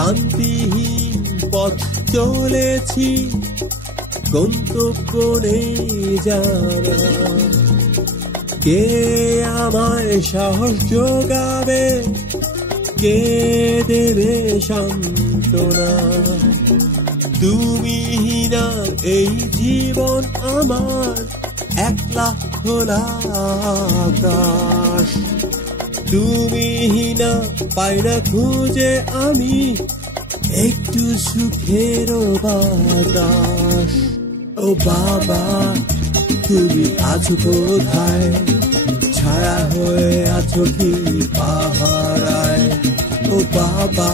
ক্লান্তিহীন পথ চলেছি, গন্তব্য নেই জানা। কে আমায় সাহস যোগাবে, কে দেবে সান্ত্বনা? তুমি না এই জীবন আমার একলা খোলা আকাশ। তুমি না পাই না খুঁজে আমি একটু সুখের বাতাস। ও বাবা, তুমি আছো কোথায়? ছায়া হয়ে আছো কি পাহারায়? ও বাবা,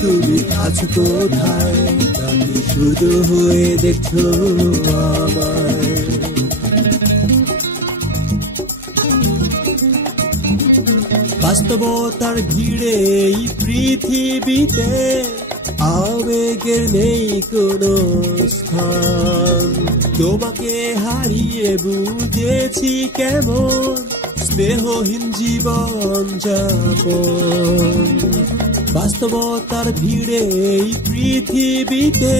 তুমি আছো কোথায়? নাকি শুধু হয়ে দেখছো আমায়? বাস্তবতার ভিড়ে এই পৃথিবীতে আবেগের নেই কোনো স্থান। তোমাকে হারিয়ে বুঝেছি কেমন স্নেহহীন জীবন যাপন। বাস্তবতার ভিড়ে এই পৃথিবীতে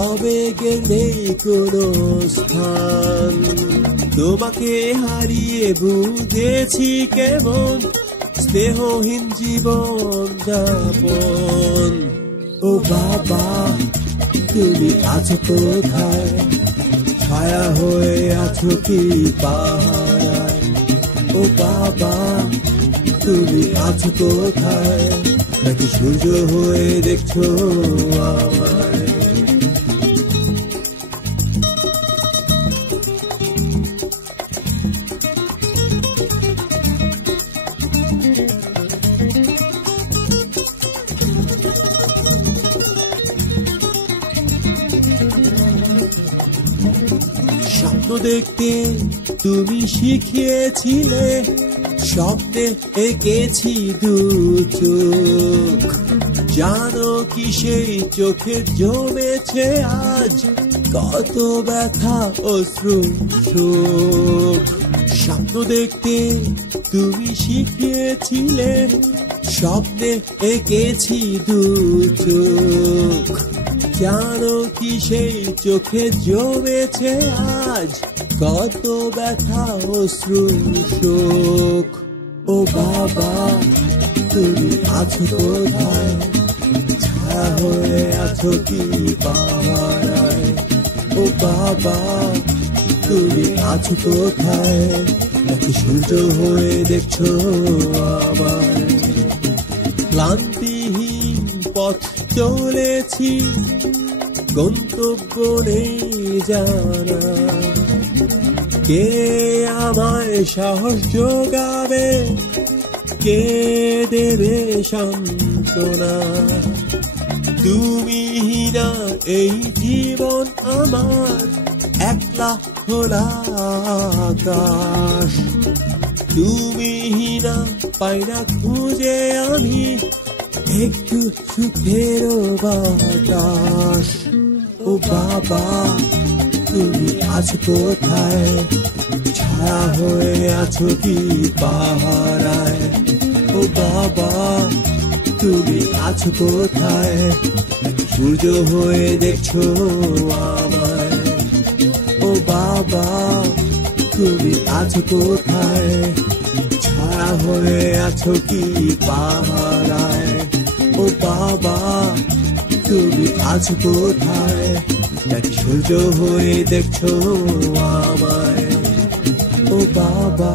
আবেগের নেই কোনো স্থান। তোমাকে হারিয়ে বুঝেছি কেমন স্নেহহীন জীবন যাপন। ও বাবা, তুমি আছো কোথায়? ছায়া হয়ে আছো কি পাহারায়? ও বাবা, তুমি আছো কোথায়? নাকি সূর্য হয়ে দেখছো আমায়? স্বপ্ন দেখতে তুমি শিখিয়েছিলে, স্বপ্নে এঁকেছি দু চোখ। জানো কি সেই চোখে জমেছে আজ কত ব্যথা অশ্রু শোক। স্বপ্ন দেখতে তুমি শিখিয়েছিলে, স্বপ্নে এঁকেছি দু চোখ। জানো কি সেই চোখে জমেছে আজ কত ব্যথা অশ্রু শোক। ও বাবা, তুমি আছো কোথায়? ছায়া হয়ে আছো কি পাহারায়? ও বাবা, তুমি আছো কোথায়? নাকি সূর্য হয়ে দেখছো আমায়? ক্লান্তিহীন পথ চলেছি, গন্তব্য নেই জানা। কে আমায় সাহস যোগাবে, কে দেবে সান্ত্বনা? তুমি না এই জীবন আমার একলা খোলা আকাশ। তুমি না পাই না খুঁজে আমি একটু সুখের বাতাস। ও বাবা, তুমি আছো কোথায়? ছায়া হয়ে আছো কি পাহারায়? ও বাবা, তুমি আছো কোথায়? সূর্য হয়ে দেখছো আমায়? ও বাবা, তুমি আছো কোথায়? ছায়া হয়ে আছো কি পাহারায়? ও বাবা, তুমি আছো কোথায়? নাকি সূর্য হয়ে দেখছো আমায়? ও বাবা।